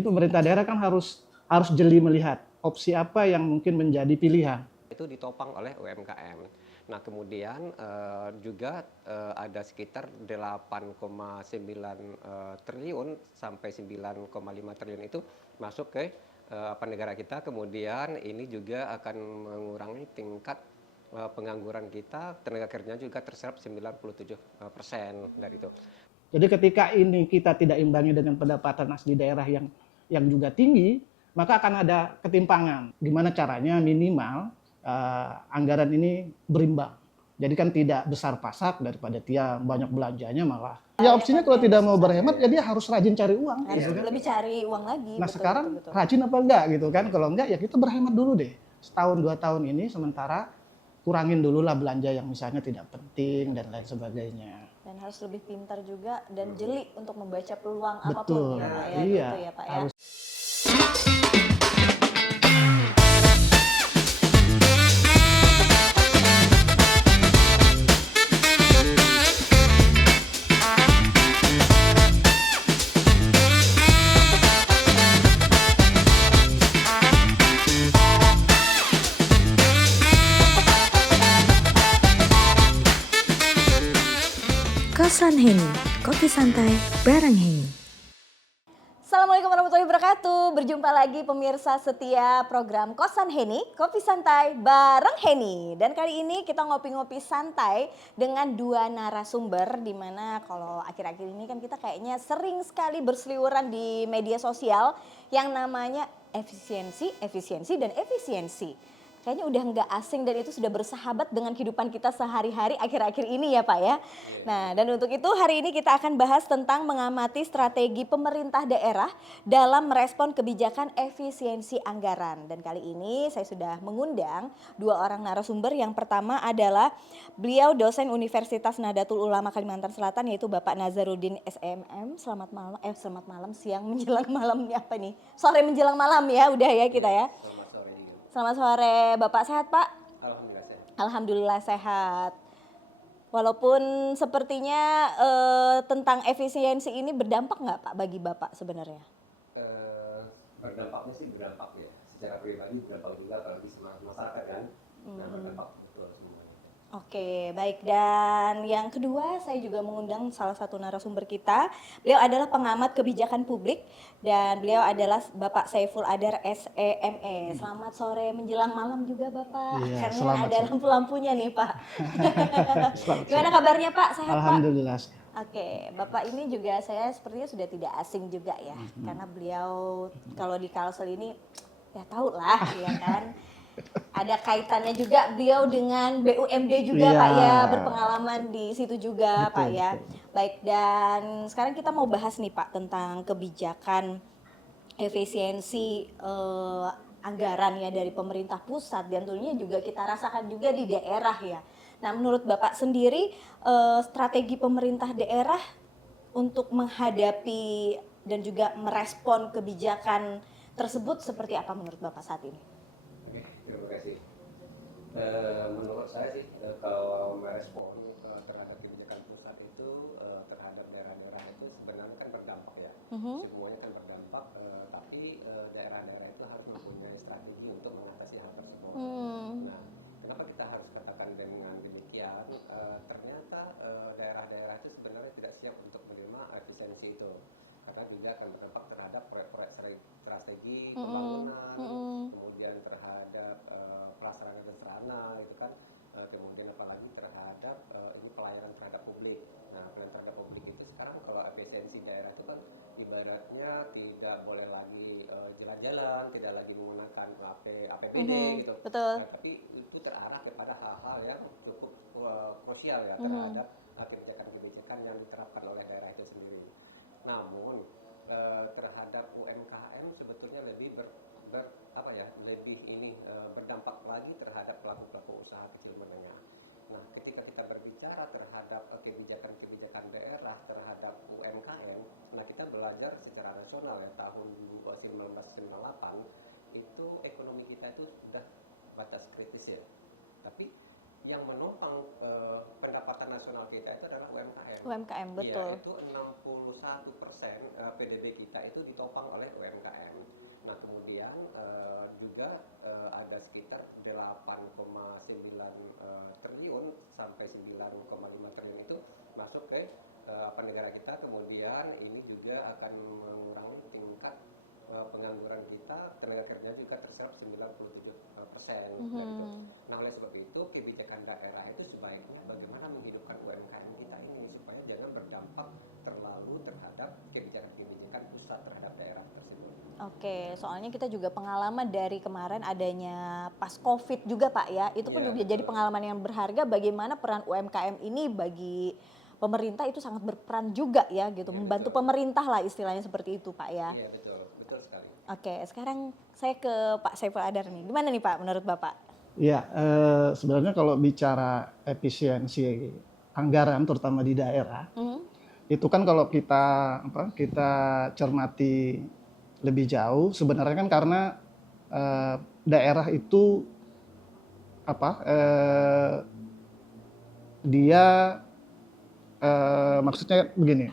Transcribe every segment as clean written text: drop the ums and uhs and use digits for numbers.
Jadi pemerintah daerah kan harus jeli melihat opsi apa yang mungkin menjadi pilihan. Itu ditopang oleh UMKM. Nah kemudian juga ada sekitar 8,9 triliun sampai 9,5 triliun itu masuk ke negara kita. Kemudian ini juga akan mengurangi tingkat pengangguran kita, tenaga kerja juga terserap 97% dari itu. Jadi ketika ini kita tidak imbangi dengan pendapatan asli daerah yang juga tinggi, maka akan ada ketimpangan. Gimana caranya minimal anggaran ini berimbang. Jadi kan tidak besar pasak daripada dia banyak belanjanya malah. Ya opsinya kalau tidak mau berhemat ya dia harus rajin cari uang. Harus gitu kan. lebih cari uang lagi. Nah sekarang rajin apa enggak gitu kan? Kalau enggak ya kita berhemat dulu deh. Setahun 2 tahun ini sementara kurangin dulu lah belanja yang misalnya tidak penting dan lain sebagainya. Dan harus lebih pintar juga dan jeli untuk membaca peluang Betul. apapun ya Pak ya. Iya. Gitu ya Pak ya. Harus. Kosan Heni, kopi santai bareng Heni. Assalamualaikum warahmatullahi wabarakatuh. Berjumpa lagi pemirsa setia program Kosan Heni, kopi santai bareng Heni. Dan kali ini kita ngopi-ngopi santai dengan dua narasumber, di mana kalau akhir-akhir ini kan kita kayaknya sering sekali berseliweran di media sosial yang namanya efisiensi, dan efisiensi. Kayaknya udah nggak asing dan itu sudah bersahabat dengan kehidupan kita sehari-hari akhir-akhir ini ya Pak ya. Nah dan untuk itu hari ini kita akan bahas tentang mengamati strategi pemerintah daerah dalam merespon kebijakan efisiensi anggaran. Dan kali ini saya sudah mengundang dua orang narasumber. Yang pertama adalah beliau dosen Universitas Nahdlatul Ulama Kalimantan Selatan yaitu Bapak Nazarudin SMM. Selamat malam, siang menjelang malam apa nih? Sore menjelang malam ya udah ya kita ya. Selamat sore, Bapak sehat Pak? Alhamdulillah sehat. Alhamdulillah sehat. Walaupun sepertinya tentang efisiensi ini berdampak nggak Pak bagi Bapak sebenarnya? Berdampaknya sih berdampak ya. Secara pribadi berdampak juga bagi masyarakat kan. Nah berdampak betul semuanya. Oke, baik. Dan yang kedua saya juga mengundang salah satu narasumber kita. Beliau adalah pengamat kebijakan publik dan beliau adalah Bapak Saiful Adar SEME. Selamat sore menjelang malam juga Bapak. Iya, karena ada sore. lampu-lampunya nih Pak. Gimana kabarnya Pak? Sehat Pak? Alhamdulillah. Oke, Bapak ini juga saya sepertinya sudah tidak asing juga ya. Karena beliau kalau di Kalsel ini ya tahu lah ya kan. Ada kaitannya juga beliau dengan BUMD juga Pak ya, berpengalaman di situ juga betul, Pak ya. Betul. Baik, dan sekarang kita mau bahas nih Pak tentang kebijakan efisiensi anggaran ya dari pemerintah pusat dan tentunya juga kita rasakan juga di daerah ya. Nah menurut Bapak sendiri strategi pemerintah daerah untuk menghadapi dan juga merespon kebijakan tersebut seperti apa menurut Bapak saat ini? Oke, terima kasih. Menurut saya sih kalau merespon terhadap kebijakan pusat itu terhadap daerah-daerah itu sebenarnya kan berdampak ya. Semuanya kan berdampak, tapi daerah-daerah itu harus mempunyai strategi untuk mengatasi hal tersebut. Nah, kenapa kita harus katakan dengan demikian? Ternyata daerah-daerah itu sebenarnya tidak siap untuk menerima efisiensi itu, karena juga akan berdampak terhadap proyek-proyek strategi pembangunan, kemudian terhadap prasarana dan sarana itu kan, kemudian apalagi terhadap ini pelayanan terhadap publik. Nah pelayanan terhadap publik itu sekarang kalau efisiensi daerah itu kan ibaratnya tidak boleh lagi jalan-jalan, tidak lagi menggunakan APBD gitu. Betul. Nah, tapi itu terarah kepada hal-hal yang cukup krusial ya terhadap kebijakan-kebijakan yang diterapkan oleh daerah itu sendiri. Namun terhadap UMKM sebetulnya lebih berdampak lagi terhadap pelaku-pelaku usaha kecil menengah. Nah, ketika kita berbicara terhadap kebijakan-kebijakan daerah terhadap UMKM, nah kita belajar secara nasional ya tahun 1998 itu ekonomi kita itu sudah batas kritis ya. Tapi yang menopang pendapatan nasional kita itu adalah UMKM. UMKM, Iya, betul. itu 61% PDB kita itu ditopang oleh UMKM. Nah, kemudian juga ada sekitar 8,9 triliun sampai 9,5 triliun itu masuk ke negara kita. Kemudian ini juga akan mengurangi tingkat pengangguran kita, tenaga kerja juga terserap 97%. Nah, oleh sebab itu kebijakan daerah itu sebaiknya bagaimana menghidupkan UMKM kita ini supaya jangan berdampak terlalu terhadap kebijakan pusat terhadap daerah tersebut. Oke, soalnya kita juga pengalaman dari kemarin adanya pas COVID juga Pak ya, itu pun Iya, juga jadi betul. pengalaman yang berharga bagaimana peran UMKM ini bagi pemerintah itu sangat berperan juga ya gitu, Iya, membantu betul. pemerintah lah istilahnya seperti itu Pak ya. Iya, betul, betul sekali. Oke, sekarang saya ke Pak Saiful Adar nih, gimana nih Pak menurut Bapak? Ya, sebenarnya kalau bicara efisiensi anggaran terutama di daerah, itu kan kalau kita cermati lebih jauh sebenarnya kan karena daerah itu dia maksudnya begini,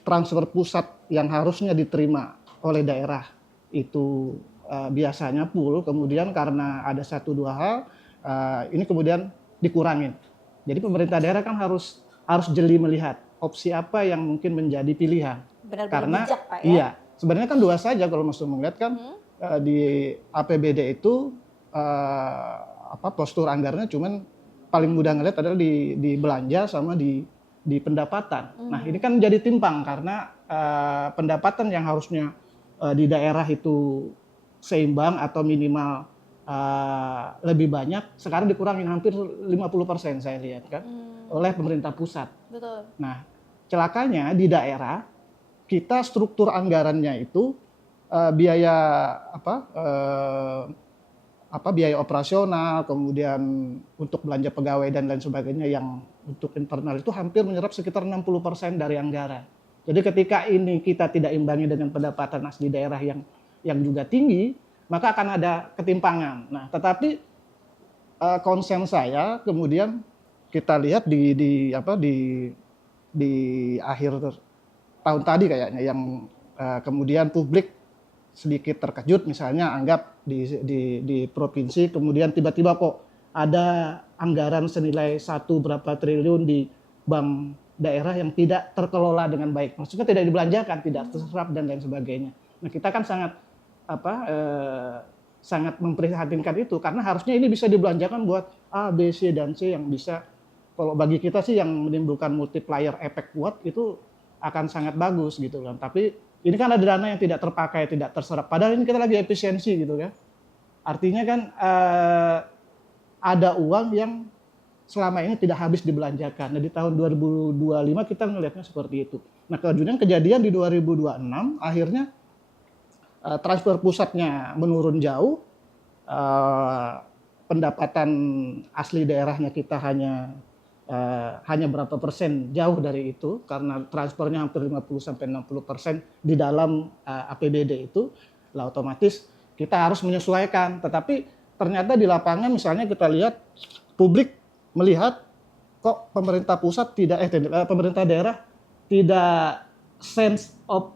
transfer pusat yang harusnya diterima oleh daerah itu biasanya full, kemudian karena ada satu dua hal ini kemudian dikurangin. Jadi pemerintah daerah kan harus jeli melihat opsi apa yang mungkin menjadi pilihan. Benar-benar Karena bijak Pak ya. iya, sebenarnya kan dua saja kalau Mas melihat kan di APBD itu postur anggarannya cuman paling mudah ngelihat adalah di belanja sama di pendapatan. Nah, ini kan jadi timpang karena pendapatan yang harusnya di daerah itu seimbang atau minimal lebih banyak, sekarang dikurangin hampir 50% saya lihat kan oleh pemerintah pusat. Betul. Nah, celakanya di daerah kita struktur anggarannya itu biaya biaya operasional, kemudian untuk belanja pegawai dan lain sebagainya yang untuk internal itu hampir menyerap sekitar 60% dari anggaran. Jadi ketika ini kita tidak imbangi dengan pendapatan asli daerah yang juga tinggi, maka akan ada ketimpangan. Nah, tetapi konsen saya kemudian kita lihat di akhir tahun tadi kayaknya yang kemudian publik sedikit terkejut, misalnya anggap di provinsi kemudian tiba-tiba kok ada anggaran senilai 1 triliun di bank daerah yang tidak terkelola dengan baik, maksudnya tidak dibelanjakan, tidak terserap dan lain sebagainya. Nah, kita kan sangat memprihatinkan itu karena harusnya ini bisa dibelanjakan buat A, B, C dan C yang bisa, kalau bagi kita sih yang menimbulkan multiplier efek kuat itu akan sangat bagus gitu kan. Tapi ini kan ada dana yang tidak terpakai, tidak terserap. Padahal ini kita lagi efisiensi gitu kan. Artinya kan ada uang yang selama ini tidak habis dibelanjakan. Nah, di tahun 2025 kita melihatnya seperti itu. Nah, kemudian kejadian di 2026 akhirnya transfer pusatnya menurun jauh, pendapatan asli daerahnya kita hanya berapa persen jauh dari itu karena transfernya hampir 50-60% di dalam APBD itu, lah otomatis kita harus menyesuaikan. Tetapi ternyata di lapangan misalnya kita lihat publik melihat kok pemerintah pusat pemerintah daerah tidak sense of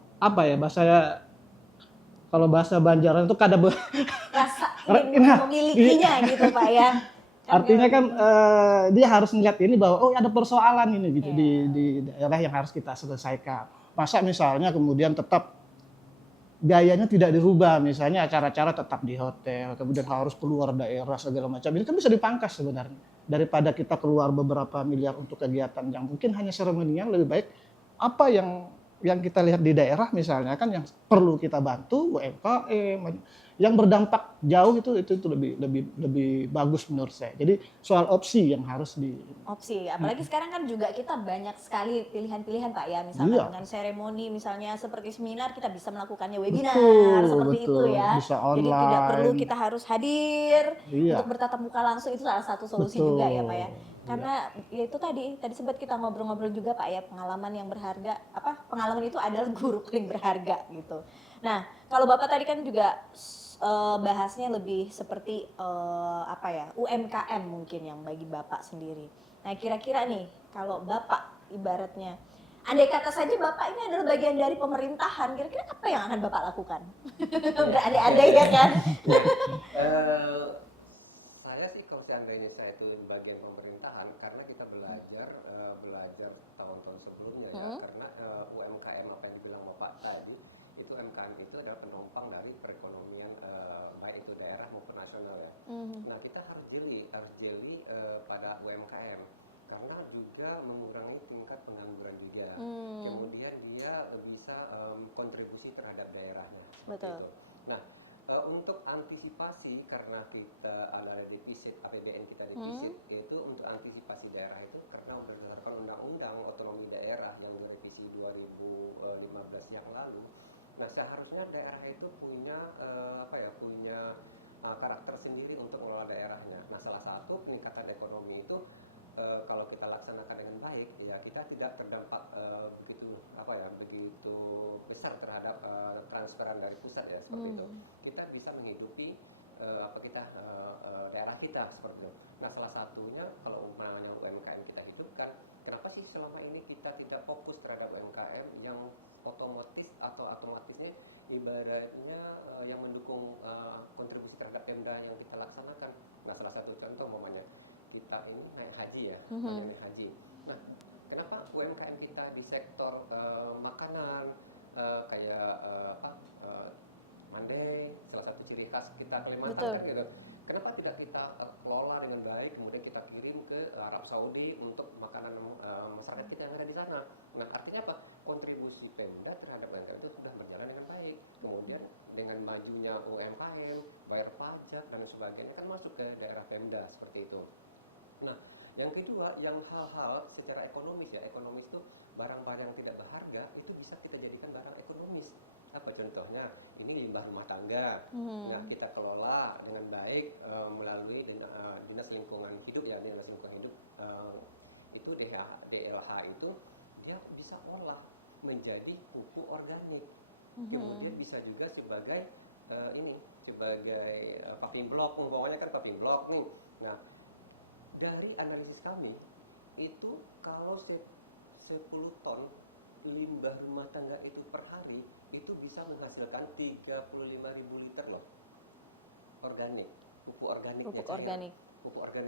kalau bahasa Banjaran itu Rasa ingin memilikinya gitu Pak ya. Artinya kan dia harus melihat ini bahwa ada persoalan ini gitu di daerah yang harus kita selesaikan. Masa misalnya kemudian tetap biayanya tidak dirubah, misalnya acara-acara tetap di hotel, kemudian harus keluar daerah segala macam. Ini kan bisa dipangkas sebenarnya. Daripada kita keluar beberapa miliar untuk kegiatan yang mungkin hanya seremonial, lebih baik apa yang kita lihat di daerah misalnya kan yang perlu kita bantu UMKM yang berdampak jauh itu lebih bagus menurut saya. Jadi soal opsi yang harus apalagi sekarang kan juga kita banyak sekali pilihan-pilihan Pak ya, misalnya dengan seremoni misalnya seperti seminar kita bisa melakukannya webinar seperti itu ya. Bisa online. Jadi tidak perlu kita harus hadir untuk bertatap muka langsung, itu salah satu solusi juga ya Pak ya. Karena ya itu tadi sempat kita ngobrol-ngobrol juga Pak ya, pengalaman yang berharga, pengalaman itu adalah guru paling berharga gitu. Nah, kalau Bapak tadi kan juga bahasnya lebih seperti apa ya, UMKM mungkin yang bagi Bapak sendiri. Nah, kira-kira nih kalau Bapak ibaratnya andai kata saja Bapak ini adalah bagian dari pemerintahan, kira-kira apa yang akan Bapak lakukan? Berandai-andai ya kan? Eh, saya sih kalau seandainya saya itu bagian pemerintahan, karena kita belajar tahun-tahun sebelumnya ya, karena UMKM apa yang dibilang Bapak tadi, itu UMKM itu adalah penopang dari perekonomian baik itu daerah maupun nasional ya. Nah, kita harus jeli pada UMKM karena juga mengurangi tingkat pengangguran juga. Kemudian dia bisa kontribusi terhadap daerahnya. Betul. Gitu. Nah, untuk antisipasi karena kita ada defisit APBN kita defisit, yaitu untuk antisipasi daerah itu karena berdasarkan undang-undang otonomi daerah yang direvisi 2015 yang lalu. Nah, seharusnya daerah itu punya karakter sendiri untuk mengelola daerahnya. Nah, salah satu peningkatan ekonomi itu kalau kita laksanakan dengan baik, ya kita tidak terdampak begitu besar terhadap transferan dari pusat ya seperti itu. Kita bisa menghidupi daerah kita seperti itu. Nah, salah satunya kalau umpamanya UMKM kita hidupkan, kenapa sih selama ini kita tidak fokus terhadap UMKM yang otomatisnya ibaratnya yang mendukung kontribusi terhadap Pemda yang kita laksanakan. Nah, salah satu contoh umpamanya kita ini naik haji ya, naik haji. Nah, kenapa UMKM kita di sektor makanan Mandai, salah satu ciri khas kita Kalimantan kan gitu. Kenapa tidak kita kelola dengan baik, kemudian kita kirim ke Arab Saudi untuk makanan masyarakat kita yang ada di sana. Nah, artinya apa? Kontribusi Pemda terhadap UMKM itu sudah berjalan dengan baik. Kemudian dengan majunya UMKM, bayar pajak dan sebagainya kan masuk ke daerah Pemda seperti itu. Nah, yang kedua, yang hal-hal secara ekonomis ya, ekonomis itu barang-barang yang tidak berharga itu bisa kita jadikan barang ekonomis. Apa contohnya? Ini limbah rumah tangga. Nah, kita kelola dengan baik melalui dinas lingkungan hidup ya, dinas lingkungan hidup itu DLH itu dia bisa olah menjadi pupuk organik. Kemudian bisa juga sebagai paving block, pokoknya kan paving block nih. Nah, dari analisis kami itu kalau 10 ton limbah rumah tangga itu per hari itu bisa menghasilkan 35.000 liter loh organik, pupuk organik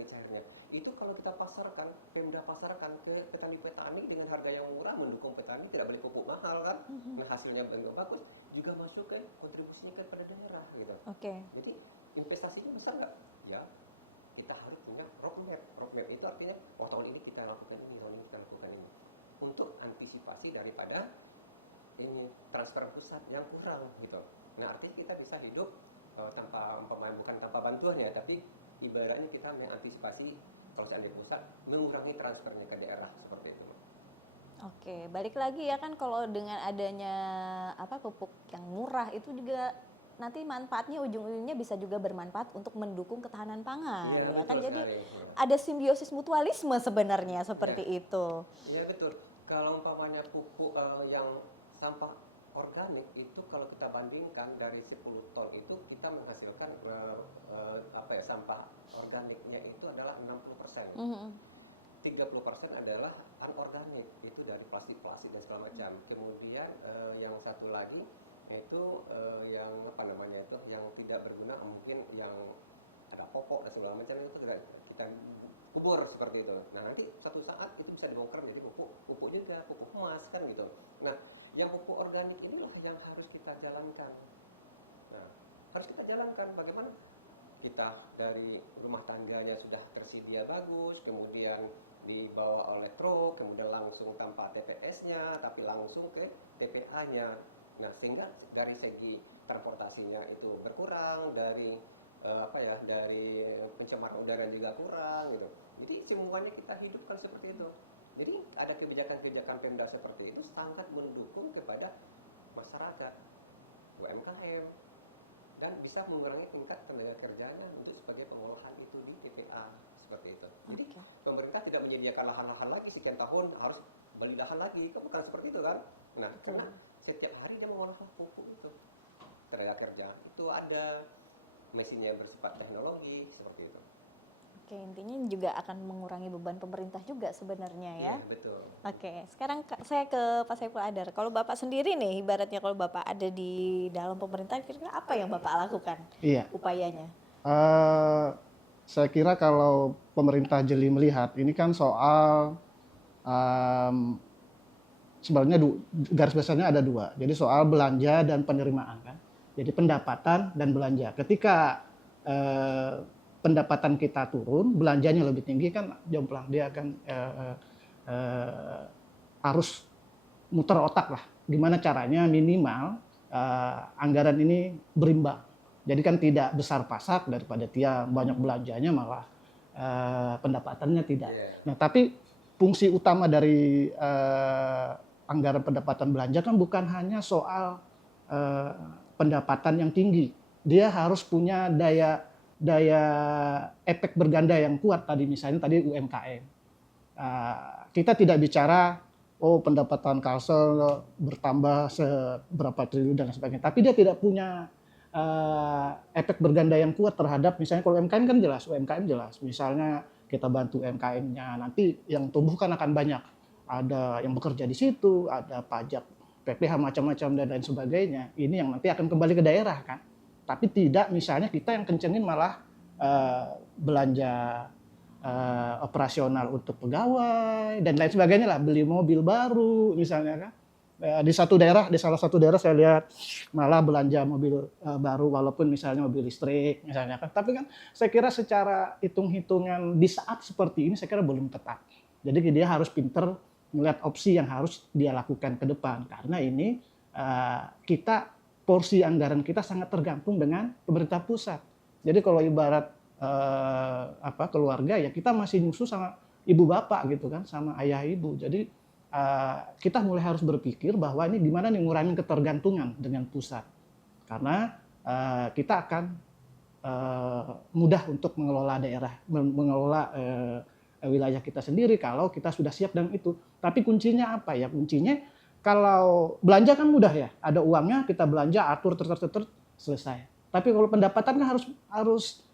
cairnya. Itu kalau kita pasarkan, Pemda pasarkan ke petani-petani dengan harga yang murah, mendukung petani tidak beli pupuk mahal kan. Nah, hasilnya bagus, juga masuk ke kontribusinya kepada daerah gitu. Jadi investasinya besar nggak? Ya, kita harus punya roadmap. Roadmap itu artinya tahun ini kita lakukan ini, tahun ini kita lakukan ini, untuk antisipasi daripada ini transfer pusat yang kurang gitu. Nah, artinya kita bisa hidup bukan tanpa bantuan ya, tapi ibaratnya kita mengantisipasi kalau seandainya pusat mengurangi transfernya ke daerah seperti itu. Oke, balik lagi ya kan kalau dengan adanya pupuk yang murah itu juga nanti manfaatnya ujung-ujungnya bisa juga bermanfaat untuk mendukung ketahanan pangan ya kan. Jadi ada simbiosis mutualisme sebenarnya seperti itu. Iya betul. Kalau umpamanya pupuk yang sampah organik itu kalau kita bandingkan dari 10 ton itu kita menghasilkan sampah organiknya itu adalah 60%. 30% adalah anorganik, itu dari plastik-plastik dan segala macam. Kemudian yang satu lagi itu yang yang tidak berguna, mungkin yang ada pokok dan segala macam itu tidak kita kubur seperti itu. Nah, nanti suatu saat itu bisa dibongkar menjadi pupuk juga, pupuk emas kan gitu. Nah, yang pupuk organik inilah yang harus kita jalankan. Nah, harus kita jalankan bagaimana kita dari rumah tangganya sudah tersedia bagus, kemudian dibawa oleh truk, kemudian langsung tanpa TPS-nya, tapi langsung ke TPA-nya. Nah, sehingga dari segi transportasinya itu berkurang, dari dari pencemaran udara juga kurang gitu. Jadi semuanya kita hidupkan seperti itu. Jadi ada kebijakan-kebijakan Pemda seperti itu sangat mendukung kepada masyarakat, UMKM, dan bisa mengurangi tingkat tenaga kerjanya untuk sebagai pengolahan itu di TPA seperti itu. Jadi pemerintah tidak menyediakan lahan-lahan lagi sekian tahun harus beli lahan lagi, kan bukan seperti itu kan? Nah, karena setiap hari dia mengolah pupuk itu tenaga kerja itu ada. mesinnya bersifat teknologi seperti itu. Oke, intinya juga akan mengurangi beban pemerintah juga sebenarnya ya. Iya, betul. Oke, sekarang saya ke Pak Saiful Adar. Kalau Bapak sendiri nih, ibaratnya kalau Bapak ada di dalam pemerintahan, kira-kira apa yang Bapak lakukan Iya. upayanya? Saya kira kalau pemerintah jeli melihat, ini kan soal sebenarnya garis besarnya ada dua. Jadi soal belanja dan penerimaan kan. Jadi pendapatan dan belanja. Ketika pendapatan kita turun, belanjanya lebih tinggi kan jomplang, dia akan harus muter otak lah. Gimana caranya minimal anggaran ini berimbang. Jadi kan tidak besar pasak daripada dia banyak belanjanya malah pendapatannya tidak. Nah, tapi fungsi utama dari anggaran pendapatan belanja kan bukan hanya soal pendapatan yang tinggi. Dia harus punya daya efek berganda yang kuat tadi, misalnya tadi UMKM. Kita tidak bicara pendapatan Kalsel bertambah seberapa triliun dan sebagainya, tapi dia tidak punya efek berganda yang kuat terhadap misalnya kalau UMKM kan jelas, UMKM jelas. Misalnya kita bantu UMKM-nya, nanti yang tumbuh kan akan banyak. Ada yang bekerja di situ, ada pajak, PPh macam-macam dan lain sebagainya. Ini yang nanti akan kembali ke daerah kan. Tapi tidak misalnya kita yang kencengin malah belanja operasional untuk pegawai dan lain sebagainya lah, beli mobil baru misalnya kan. Di salah satu daerah saya lihat malah belanja mobil baru walaupun misalnya mobil listrik misalnya kan. Tapi kan saya kira secara hitung-hitungan di saat seperti ini saya kira belum tepat. Jadi dia harus pinter melihat opsi yang harus dia lakukan ke depan karena ini kita porsi anggaran kita sangat tergantung dengan pemerintah pusat. Jadi kalau ibarat keluarga ya kita masih nyusu sama ibu bapak gitu kan, sama ayah ibu. Jadi kita mulai harus berpikir bahwa ini gimana nih ngurangin ketergantungan dengan pusat. Karena kita akan mudah untuk mengelola daerah, mengelola wilayah kita sendiri kalau kita sudah siap dengan itu. Tapi kuncinya apa ya? Kuncinya kalau belanja kan mudah ya, ada uangnya kita belanja atur selesai. Tapi kalau pendapatan kan harus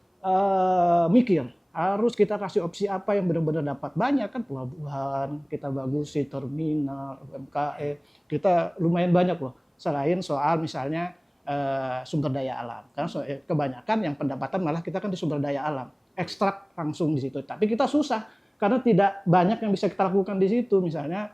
mikir. Harus kita kasih opsi apa yang benar-benar dapat banyak kan, pelabuhan, kita bagusi terminal, UMKM, kita lumayan banyak loh. Selain soal misalnya sumber daya alam, karena kebanyakan yang pendapatan malah kita kan di sumber daya alam, ekstrak langsung di situ. Tapi kita susah karena tidak banyak yang bisa kita lakukan di situ, misalnya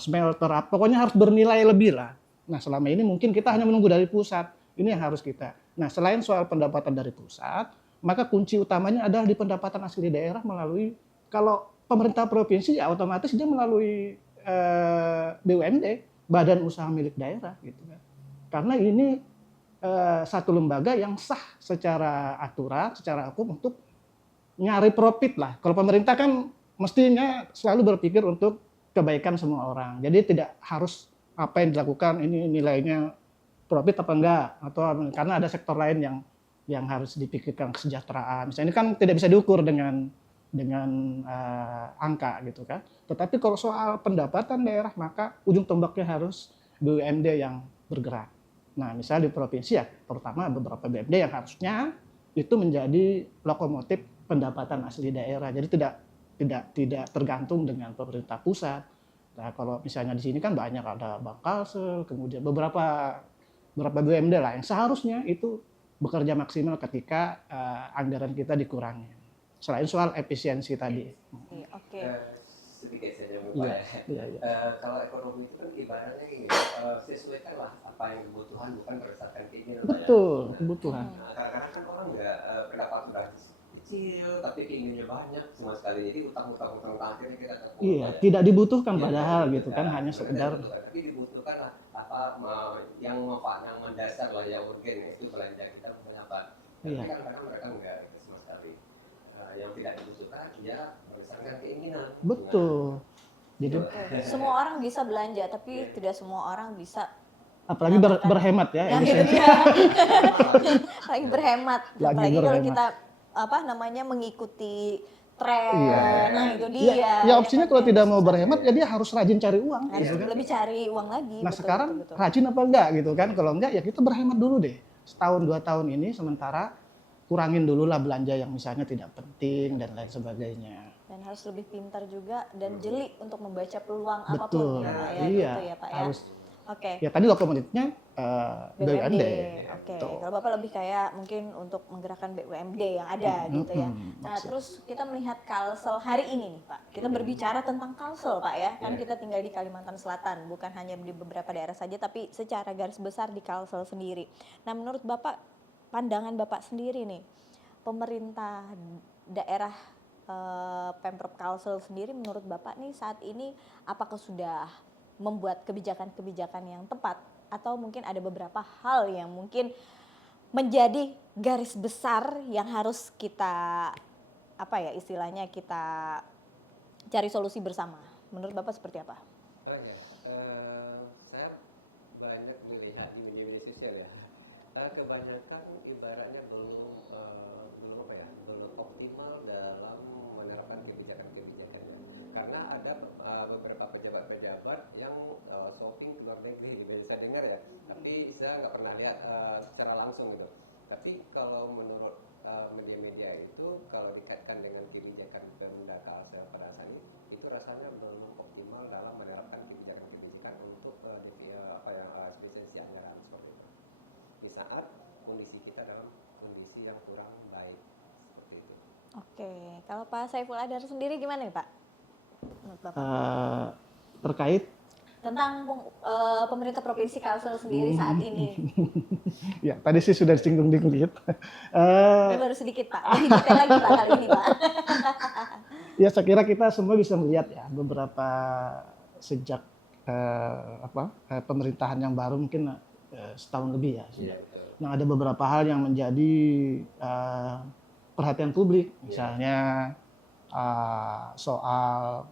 smelter, pokoknya harus bernilai lebih lah. Nah selama ini mungkin kita hanya menunggu dari pusat, ini yang harus kita. Nah selain soal pendapatan dari pusat, maka kunci utamanya adalah di pendapatan asli daerah melalui, kalau pemerintah provinsi ya otomatis dia melalui BUMD, Badan Usaha Milik Daerah gitu kan. Karena ini satu lembaga yang sah secara aturan, secara hukum untuk nyari profit lah. Kalau pemerintah kan mestinya selalu berpikir untuk kebaikan semua orang. Jadi tidak harus apa yang dilakukan ini nilainya profit apa enggak, atau karena ada sektor lain yang harus dipikirkan kesejahteraan. Misalnya ini kan tidak bisa diukur dengan angka gitu kan. Tetapi kalau soal pendapatan daerah maka ujung tombaknya harus BUMD yang bergerak. Nah, misalnya di provinsi ya terutama beberapa BUMD yang harusnya itu menjadi lokomotif pendapatan asli daerah. Jadi tidak tergantung dengan pemerintah pusat. Nah, kalau misalnya di sini kan banyak ada Bank Kalsel, kemudian beberapa BUMD lah yang seharusnya itu bekerja maksimal ketika anggaran kita dikurangi. Selain soal efisiensi tadi. Oke. Sedikit saja Pak. Iya. Kalau ekonomi itu kan ibaratnya gini, sesuaikanlah apa yang kebutuhan bukan berdasarkan keinginan. Betul, kebutuhan. Nah, karena kan orang nggak pendapat sudah kecil tapi keinginannya banyak sama sekali. Jadi utang akhirnya kita Iya, tidak dibutuhkan padahal gitu kan, hanya sekedar. Tapi dibutuhkan lah yang mendasar lah, yang urgen itu belanja kita apa. Tapi kadang-kadang mereka enggak sama sekali. Yang tidak dibutuhkan ya berdasarkan keinginan. Betul. Jadi semua orang bisa belanja tapi tidak semua orang bisa apalagi berhemat ya. Nah, gitu dia. Lagi berhemat. Apalagi kalau kita mengikuti tren. Nah, itu dia. Ya opsinya kalau tidak mau berhemat ya dia harus rajin cari uang. Harus gitu kan. lebih cari uang lagi. Nah sekarang rajin apa enggak gitu kan? Kalau enggak ya kita berhemat dulu deh. Setahun 2 tahun ini sementara kurangin dulu lah belanja yang misalnya tidak penting dan lain sebagainya. Dan harus lebih pintar juga dan jeli untuk membaca peluang Betul, apapun ya Pak ya, iya, gitu ya Pak ya. harus. Oke. Ya tadi lokomotifnya BUMD. Oke, Gitu. kalau Bapak lebih kayak mungkin untuk menggerakkan BUMD yang ada gitu ya. Nah, maksud. terus kita melihat Kalsel hari ini nih Pak. Kita berbicara tentang Kalsel Pak ya. Kan kita tinggal di Kalimantan Selatan, bukan hanya di beberapa daerah saja tapi secara garis besar di Kalsel sendiri. Nah, menurut Bapak, pandangan Bapak sendiri nih, pemerintah daerah Pemprov Kalsel sendiri menurut Bapak nih saat ini apakah sudah membuat kebijakan-kebijakan yang tepat atau mungkin ada beberapa hal yang mungkin menjadi garis besar yang harus kita apa ya istilahnya kita cari solusi bersama. Menurut Bapak seperti apa? Oke, saya banyak melihat di media sosial ya. Kebanyakan ibaratnya belum apa ya, belum optimal dalam menerapkan kebijakan-kebijakannya. Karena ada beberapa pejabat-pejabat yang shopping ke luar negeri, saya dengar ya. Tapi saya nggak pernah lihat secara langsung gitu. Tapi kalau menurut media-media itu, kalau dikaitkan dengan kebijakan Pemda Kalsel pada saat ini, itu rasanya belum optimal dalam menerapkan kebijakan-kebijakan untuk spesialisasi anggaran seperti itu. Di saat kondisi kita dalam kondisi yang kurang baik seperti itu. Oke, kalau Pak Saiful Adhar sendiri gimana nih Pak? Menurut Bapak? Terkait Tentang pemerintah provinsi Kalsel sendiri saat ini. ya tadi sih sudah disinggung dikit. Ini baru sedikit Pak, lebih detail lagi Pak kali ini Pak. Ya saya kira kita semua bisa melihat ya beberapa sejak pemerintahan yang baru mungkin setahun lebih ya sudah. Nah ada beberapa hal yang menjadi perhatian publik, misalnya soal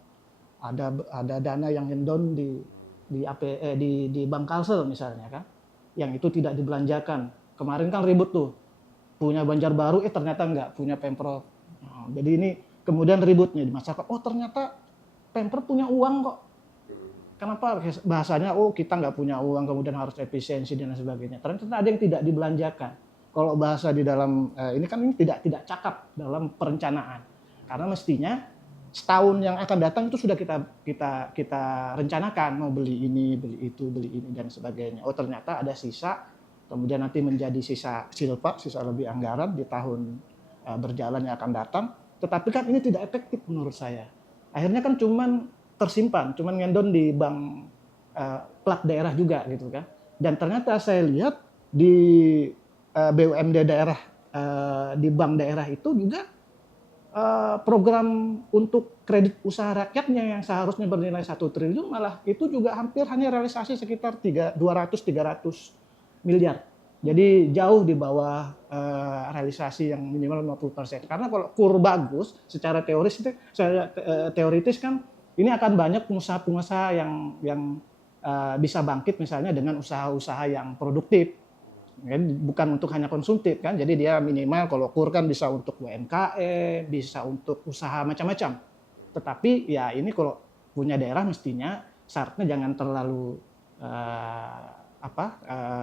ada dana yang inbound di Bank Kalsel misalnya kan, yang itu tidak dibelanjakan. Kemarin kan ribut tuh, punya Banjarbaru ternyata enggak punya Pemprov. Nah, jadi ini kemudian ributnya di masyarakat, oh ternyata Pemprov punya uang kok. Kenapa bahasanya kita nggak punya uang kemudian harus efisiensi dan sebagainya. Ternyata ada yang tidak dibelanjakan. Kalau bahasa di dalam ini kan ini tidak cakap dalam perencanaan. Karena mestinya setahun yang akan datang itu sudah kita rencanakan mau beli ini, beli itu, beli ini dan sebagainya. Oh ternyata ada sisa, kemudian nanti menjadi sisa lebih anggaran di tahun berjalan yang akan datang. Tetapi kan ini tidak efektif menurut saya. Akhirnya kan cuman tersimpan, cuman ngendon di bank plat daerah juga gitu kan. Dan ternyata saya lihat di BUMD daerah, di bank daerah itu juga program untuk kredit usaha rakyatnya yang seharusnya bernilai 1 triliun malah itu juga hampir hanya realisasi sekitar 200-300 miliar. Jadi jauh di bawah realisasi yang minimal 50%. Karena kalau kur bagus secara teoritis kan ini akan banyak pengusaha-pengusaha yang bisa bangkit misalnya dengan usaha-usaha yang produktif. Bukan untuk hanya konsumtif kan, jadi dia minimal kalau kur kan bisa untuk UMKM, bisa untuk usaha macam-macam. Tetapi ya ini kalau punya daerah mestinya syaratnya jangan terlalu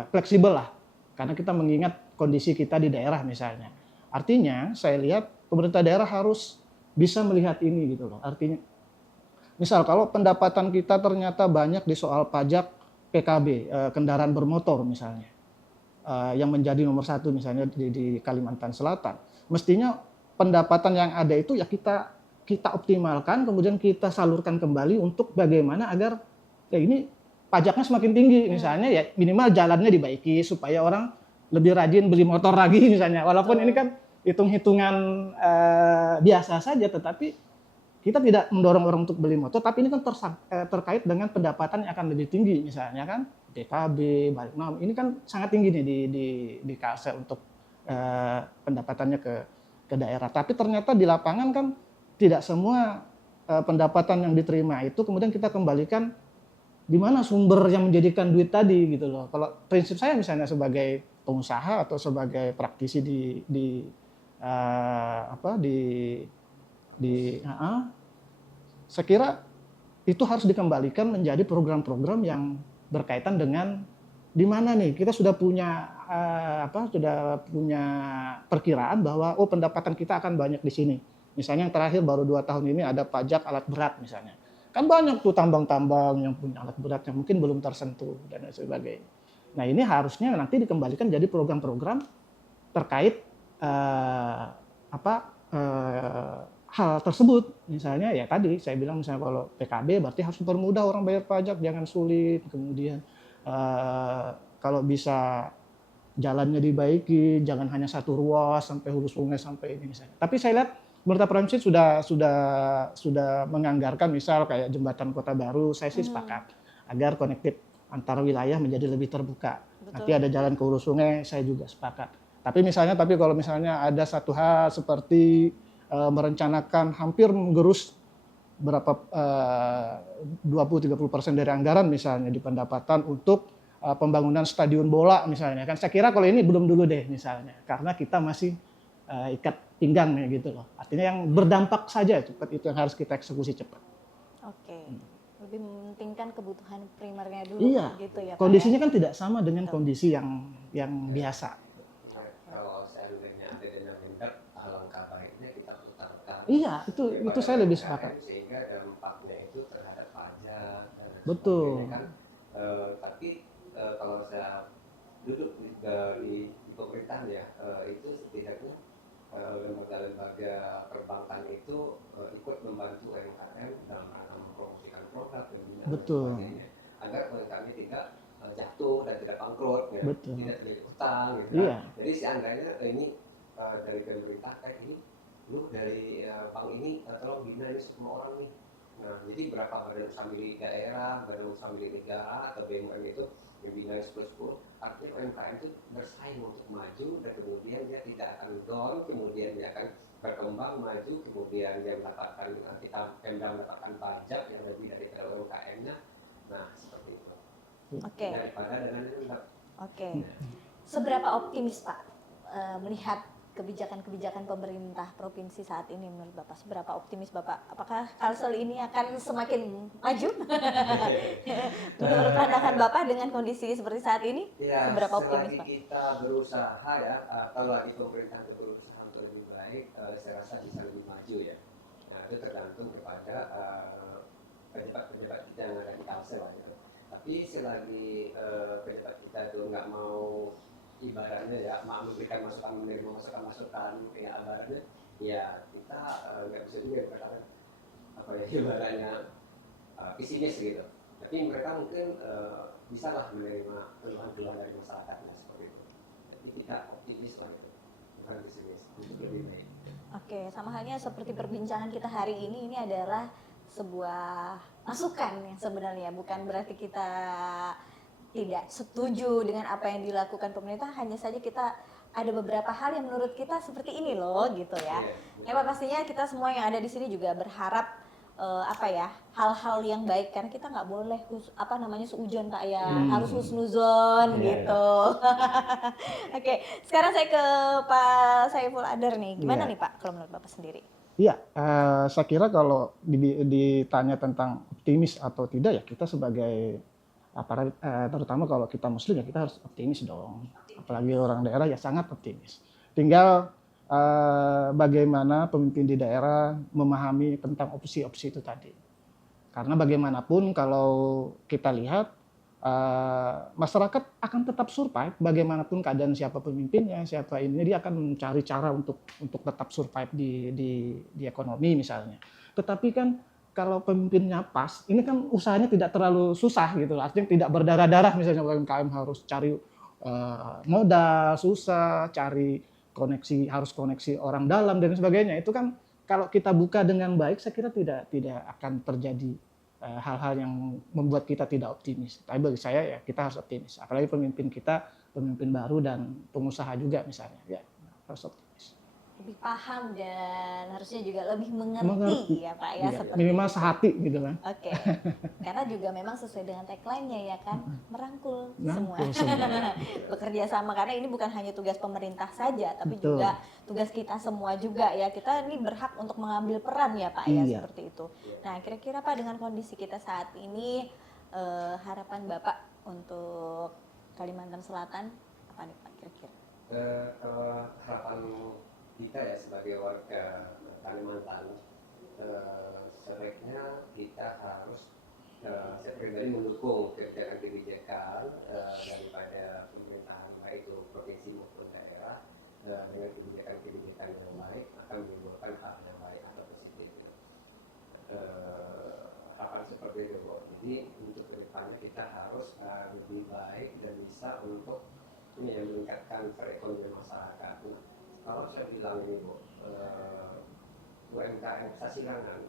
fleksibel lah, karena kita mengingat kondisi kita di daerah misalnya. Artinya saya lihat pemerintah daerah harus bisa melihat ini gitu loh. Artinya misal kalau pendapatan kita ternyata banyak di soal pajak PKB, kendaraan bermotor misalnya. Yang menjadi nomor 1 misalnya di Kalimantan Selatan, mestinya pendapatan yang ada itu ya kita optimalkan, kemudian kita salurkan kembali untuk bagaimana agar ya ini pajaknya semakin tinggi misalnya, ya minimal jalannya dibaiki supaya orang lebih rajin beli motor lagi misalnya, walaupun ini kan hitung-hitungan biasa saja, tetapi kita tidak mendorong orang untuk beli motor, tapi ini kan terkait dengan pendapatan yang akan lebih tinggi misalnya kan, PKB, balik nama, ini kan sangat tinggi nih di Kalsel untuk pendapatannya ke daerah. Tapi ternyata di lapangan kan tidak semua pendapatan yang diterima itu kemudian kita kembalikan di mana sumber yang menjadikan duit tadi gitu loh. Kalau prinsip saya misalnya sebagai pengusaha atau sebagai praktisi saya kira itu harus dikembalikan menjadi program-program yang berkaitan dengan di mana nih kita sudah punya sudah punya perkiraan bahwa pendapatan kita akan banyak di sini. Misalnya yang terakhir baru 2 tahun ini ada pajak alat berat misalnya. Kan banyak tuh tambang-tambang yang punya alat berat yang mungkin belum tersentuh dan sebagainya. Nah ini harusnya nanti dikembalikan jadi program-program terkait hal tersebut. Misalnya ya tadi saya bilang misalnya kalau PKB berarti harus mempermudah orang bayar pajak, jangan sulit. Kemudian kalau bisa jalannya dibaiki, jangan hanya satu ruas sampai hulu sungai sampai ini misalnya. Tapi saya lihat pemerintah provinsi sudah menganggarkan misal kayak jembatan Kota Baru, saya sih sepakat agar konektif antar wilayah menjadi lebih terbuka. Betul. Nanti ada jalan ke hulu sungai, saya juga sepakat. Tapi kalau misalnya ada satu hal seperti merencanakan hampir menggerus berapa 20-30% dari anggaran misalnya di pendapatan untuk pembangunan stadion bola misalnya kan, saya kira kalau ini belum dulu deh misalnya, karena kita masih ikat pinggang ya gitu loh. Artinya yang berdampak saja cepat itu yang harus kita eksekusi cepat. Oke. Lebih mementingkan kebutuhan primernya dulu Iya. gitu ya Pak. Kondisinya kan tidak sama dengan kondisi yang biasa. Kalau seandainya ada dana mendak, alangkah baiknya kita putarkan. Iya, itu saya lebih sepakat. Sehingga dampaknya itu terhadap pajak dan Betul. sebagainya kan. Tapi kalau saya duduk di pemerintahan ya, itu setidaknya lembaga-lembaga perbankan itu ikut membantu UMKM dalam rangka mempromosikan produk dan Betul. sebagainya, agar UMKM tidak jatuh dan tidak bangkrut, ya. Betul. Tidak terjadi utang, gitu kan. Iya. Jadi seandainya ini dari pemerintah kayak ini, lu dari bank ini tolong bina ini 10 orang nih. Nah, jadi berapa badan usaha milik daerah, badan usaha milik negara atau BUMN itu yang bina 10-10, artinya UMKM itu bersaing untuk maju dan kemudian dia tidak akan down, kemudian dia akan berkembang maju, kemudian dia mendapatkan Pemda mendapatkan pajak yang lebih dari UMKM-nya. Nah, seperti itu. Oke. Daripada dengan rendah. Oke. Seberapa optimis Pak melihat kebijakan-kebijakan pemerintah provinsi saat ini menurut Bapak? Seberapa optimis Bapak? Apakah Kalsel ini akan semakin maju? Menurut pandangan Bapak dengan kondisi seperti saat ini, Ya, seberapa optimis selagi Pak? kita berusaha ya, kalau lagi pemerintah berusaha untuk lebih baik, saya rasa bisa lebih maju ya. Nah, itu tergantung kepada pejabat-pejabat kita yang ada di Kalsel ya. Tapi selagi pejabat kita itu nggak mau, ibaratnya ya, memberikan masukan, menerima masukan kayak ibaratnya, ya kita nggak bisa juga berkata ibaratnya pesimis gitu. Tapi mereka mungkin bisa lah menerima keluhan-keluhan dari masyarakat seperti itu. Jadi kita optimis lah gitu, bukan pesimis, untuk lebih baik. Oke, sama halnya seperti perbincangan kita hari ini adalah sebuah masukan yang sebenarnya bukan berarti kita tidak setuju dengan apa yang dilakukan pemerintah, hanya saja kita ada beberapa hal yang menurut kita seperti ini loh gitu ya. Ya pastinya kita semua yang ada di sini juga berharap hal-hal yang baik, karena kita nggak boleh seujon Pak ya, harus husnuzon gitu. Oke, sekarang saya ke Pak Saiful Adar nih, gimana nih Pak kalau menurut Bapak sendiri? Iya, saya kira kalau ditanya tentang optimis atau tidak ya, kita sebagai aparat, terutama kalau kita muslim ya kita harus optimis dong. Apalagi orang daerah ya sangat optimis. Tinggal bagaimana pemimpin di daerah memahami tentang opsi-opsi itu tadi. Karena bagaimanapun kalau kita lihat masyarakat akan tetap survive bagaimanapun keadaan siapa pemimpinnya, siapa ini, dia akan mencari cara untuk tetap survive di ekonomi misalnya. Tetapi kan kalau pemimpinnya pas, ini kan usahanya tidak terlalu susah gitu, artinya tidak berdarah-darah misalnya UMKM harus cari modal susah, cari harus koneksi orang dalam dan sebagainya. Itu kan kalau kita buka dengan baik, saya kira tidak akan terjadi hal-hal yang membuat kita tidak optimis. Tapi bagi saya ya kita harus optimis. Apalagi pemimpin kita, pemimpin baru dan pengusaha juga misalnya, ya harus optimis. Lebih paham dan harusnya juga lebih mengerti ya Pak ya, iya, seperti minimal itu. sehati gitu kan. Oke. Karena juga memang sesuai dengan tagline-nya ya kan, merangkul semua. Bekerja sama, karena ini bukan hanya tugas pemerintah saja, tapi Betul. juga tugas kita semua juga ya. Kita ini berhak untuk mengambil peran ya Pak ya, Iya. seperti itu. Nah, kira-kira Pak dengan kondisi kita saat ini, harapan Bapak untuk Kalimantan Selatan apa nih Pak kira-kira? Kalau harapan kita ya sebagai warga Kalimantan, sebaiknya kita harus saya pribadi mendukung kebijakan-kebijakan daripada pemerintahan baik itu provinsi maupun daerah dengan kebijakan-kebijakan yang baik akan menimbulkan hal yang baik atau positif. Harapan seperti itu, Bu. Jadi untuk kedepannya kita harus lebih baik dan bisa untuk ini yang meningkatkan perekonomian masyarakat. Nah, kalau saya bilang ini, Bu, UMKM Sasirangan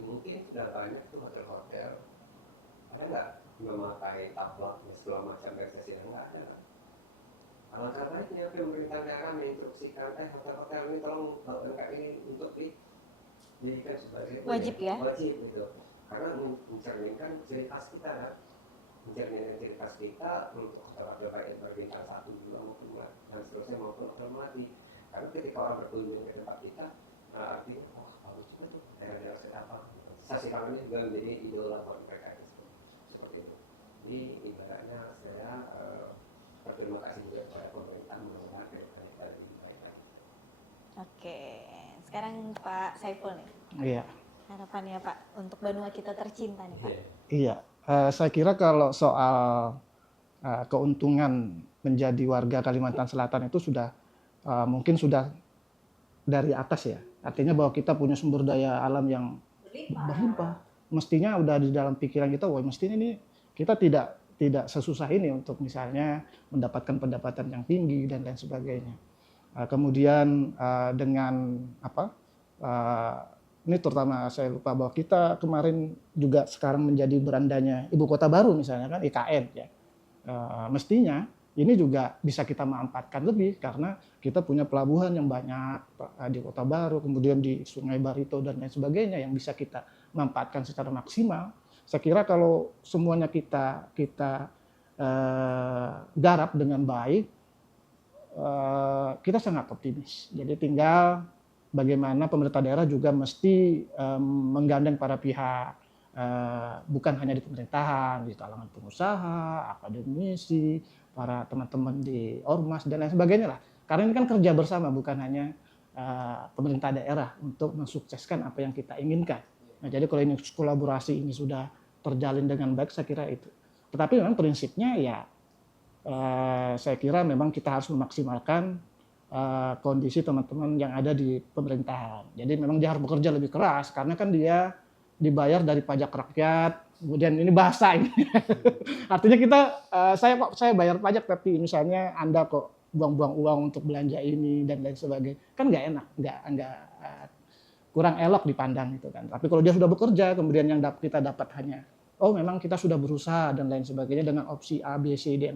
mungkin sudah banyak tuh hotel-hotel, ada nggak memakai taplak dan segala macam dari nggak ada. Alangkah baiknya pemerintah daerah menginstruksikan hotel-hotel ini tolong UMKM ini untuk dijadikan sebagai Wajib ya? Wajib gitu, karena mencerminkan ciri khas kita kan, mencerminkan ciri khas kita untuk hotel-hotel baik yang berbintang 1, 2 maupun 5 dan seterusnya maupun hotel melati. Karena ketika orang berkunjung ke tempat kita, artinya bagus juga tuh daerah-daerah sekitar. Sasirangan ini juga menjadi idola buat mereka seperti itu. Jadi ibaratnya saya berterima kasih juga kepada pemerintah mengenai tadi. Oke, sekarang Pak Saiful nih. Iya. Harapannya Pak untuk benua kita tercinta nih Pak. Iya, saya kira kalau soal keuntungan menjadi warga Kalimantan Selatan itu sudah mungkin sudah dari atas ya. Artinya bahwa kita punya sumber daya alam yang berlimpah. Mestinya udah di dalam pikiran kita, wah mestinya ini kita tidak sesusah ini untuk misalnya mendapatkan pendapatan yang tinggi dan lain sebagainya. Kemudian dengan apa? Ini terutama saya lupa bahwa kita kemarin juga sekarang menjadi berandanya ibu kota baru misalnya kan IKN ya. Mestinya ini juga bisa kita manfaatkan lebih karena kita punya pelabuhan yang banyak di Kota Baru, kemudian di Sungai Barito dan lain sebagainya yang bisa kita manfaatkan secara maksimal. Saya kira kalau semuanya kita garap dengan baik, kita sangat optimis. Jadi tinggal bagaimana pemerintah daerah juga mesti menggandeng para pihak, bukan hanya di pemerintahan, di kalangan pengusaha, akademisi, para teman-teman di ormas dan lain sebagainya lah. Karena ini kan kerja bersama, bukan hanya pemerintah daerah untuk mensukseskan apa yang kita inginkan. Nah, jadi kalau ini kolaborasi ini sudah terjalin dengan baik, saya kira itu. Tetapi memang prinsipnya ya, saya kira memang kita harus memaksimalkan kondisi teman-teman yang ada di pemerintahan. Jadi memang dia harus bekerja lebih keras karena kan dia dibayar dari pajak rakyat. Kemudian ini bahasa ini. Artinya kita saya bayar pajak tapi misalnya Anda kok buang-buang uang untuk belanja ini dan lain sebagainya. Kan nggak enak, nggak kurang elok dipandang itu kan. Tapi kalau dia sudah bekerja kemudian yang kita dapat hanya memang kita sudah berusaha dan lain sebagainya dengan opsi A, B, C, D.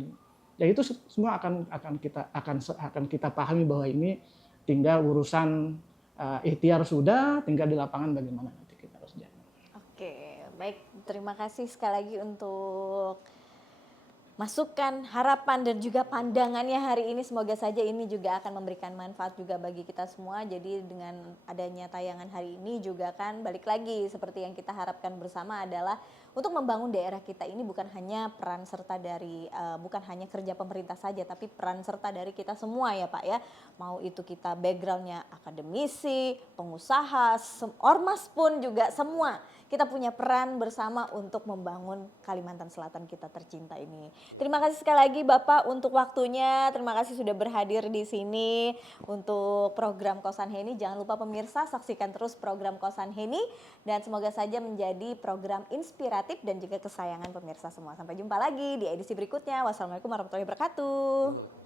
Ya itu semua akan kita pahami bahwa ini tinggal urusan ikhtiar sudah, tinggal di lapangan bagaimana nanti kita harus jalan. Oke, baik. Terima kasih sekali lagi untuk masukan, harapan dan juga pandangannya hari ini. Semoga saja ini juga akan memberikan manfaat juga bagi kita semua. Jadi dengan adanya tayangan hari ini juga kan balik lagi seperti yang kita harapkan bersama adalah untuk membangun daerah kita ini bukan hanya peran serta dari bukan hanya kerja pemerintah saja, tapi peran serta dari kita semua ya Pak ya. Mau itu kita backgroundnya akademisi, pengusaha, ormas pun juga semua. Kita punya peran bersama untuk membangun Kalimantan Selatan kita tercinta ini. Terima kasih sekali lagi Bapak untuk waktunya. Terima kasih sudah berhadir di sini untuk program Kosan Heni. Jangan lupa pemirsa saksikan terus program Kosan Heni dan semoga saja menjadi program inspiratif dan juga kesayangan pemirsa semua. Sampai jumpa lagi di edisi berikutnya. Wassalamualaikum warahmatullahi wabarakatuh.